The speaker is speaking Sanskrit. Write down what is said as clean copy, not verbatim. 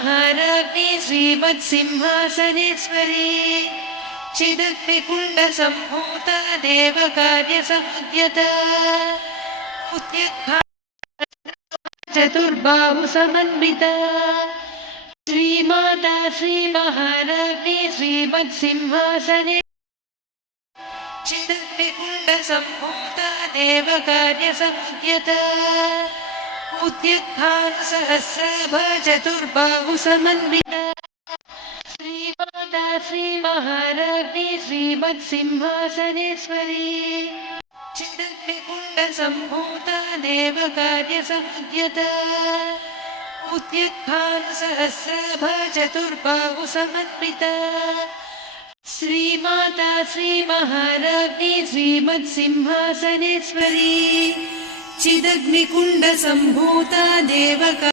महाराज्ञी श्रीमत्सिंहासनेश्वरी चिदग्निकुण्डसम्भूता देवकार्यसमुद्यता चतुर्बाहुसमन्विता श्रीमाता श्रीमहाराज्ञी श्रीमत्सिंहासने चिदग्निकुण्डसम्भूता देवकार्यसमुद्यता उद्यद्भानुसहस्राभा चतुर्बाहुसमन्विता श्रीमाता श्रीमहाराज्ञी श्रीमत्सिंहासनेश्वरी चिदग्निकुण्डसम्भूता देवकार्यसमुद्यता उद्यद्भानुसहस्राभा चतुर्बाहुसमन्विता श्रीमाता श्रीमहाराज्ञी श्रीमत्सिंहासनेश्वरी चिदग्निकुण्डसम्भूता देवका